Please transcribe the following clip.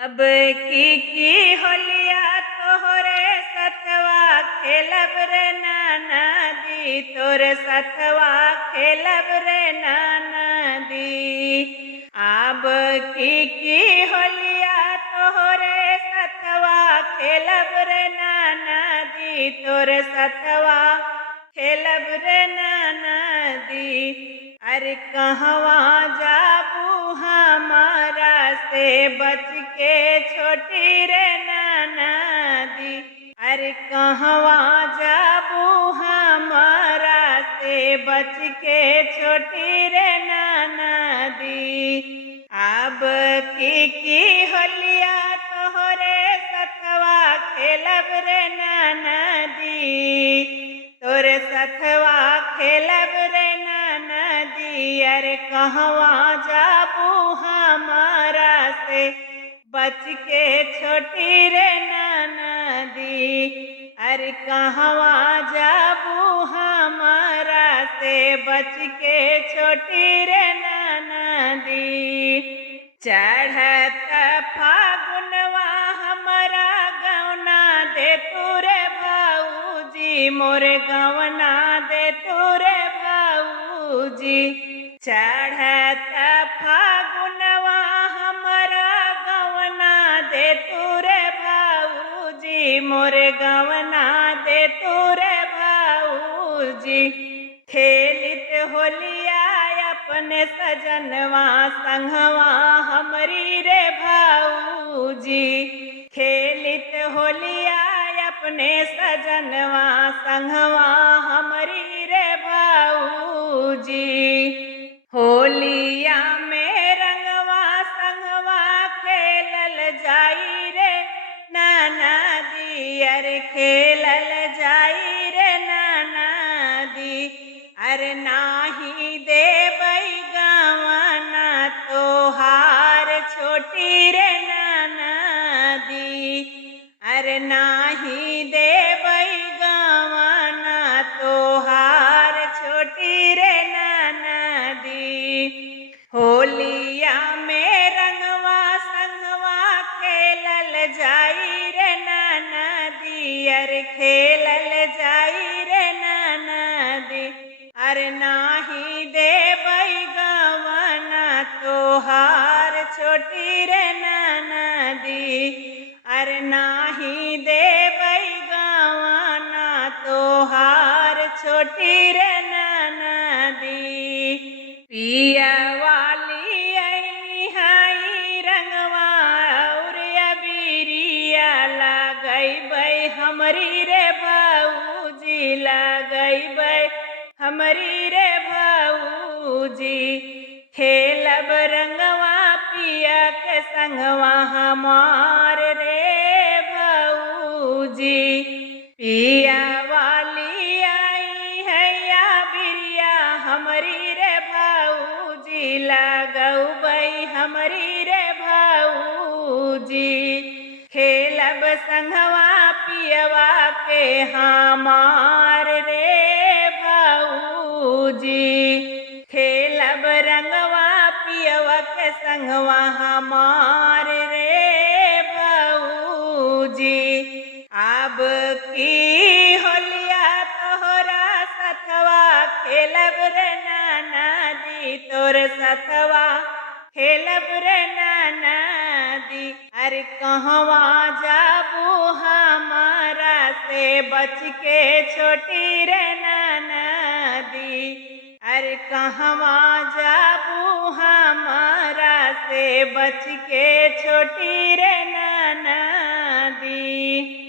अब की होलिया तोहरे सतवा खेलब रे नाना दी, तोरे सतवा खेलब रे नाना दी। अब की होलिया तोहरे सतवा खेलब रे नाना दी, तोरे सतवा खेलब रे नाना दी। अरे कहवा जाबू हमारा से बच के छोटी रे नाना दी। अरे कहवा जाबू हमारा से बच के छोटी रे नाना दी। अब की होलिया तोहरे सतवा खेलब रे नाना दी, तोरे सतवा खेलब रे नाना दी। अरे कहवा जाबू हमारा से बच के छोटी रे नाना दी। अरे कहवा जाबू हमारा से बच के छोटी रे नाना दी। चढ़त फागुनवा हमारा गवना दे तुरे भाऊजी, मोरे गवना दे तुरे भाऊजी। चढ़त फागुनवा हमारा गवना दे तुरे भाऊजी, मोरे गवना दे तुरे भाऊजी। खेलित होलिया अपने सजनवा संगवा हमरी रे भाऊजी, खेलित होलिया अपने सजनवा संगवा हमरी रे भाऊजी। होलिया में रंगवा संगवा खेलल जाई रे नाना दी, अरे खेलल जाई रे नाना दी। अरे नाही देबई गवना तोहार छोटी रे नाना दी। अरे नाही देबई गवना तोहार छोटी रे नाना दी। होलिया में रंगवा संगवा खेलल जाई रे नाना दी, अरे खेलल जाई रे नाना दी। अरे नाही देबई गवना तोहार छोटी रे नाना दी। अरे नाही देबई गवना तोहार छोटी रे नाना दी। पिया वाली आई हाई रंगवा और अबीरिया लगई बई हमरी रे भाऊजी, लगई बई हमरी रे भाऊजी। खेलब रंगवा पिया के संगवा हमार रे भाऊजी। पिया वाली आई हैया बिरिया हमरी रे भाऊजी, लगऊ बई हमरी रे भाऊजी। खेलब संगवा पियवा के हमार रे भाऊजी, खेलब रंगवा पियवा के संगवा हमार रे भाऊजी। अब की होलिया तोहरा सतवा खेलब रे नाना दी, तोरे सतवा खेलब रे नाना दी। अरे कहवा जाबू हमारा से बच के छोटी रे नाना दी। अरे कहवा जाबू हमारा से बच के छोटी रे नाना दी।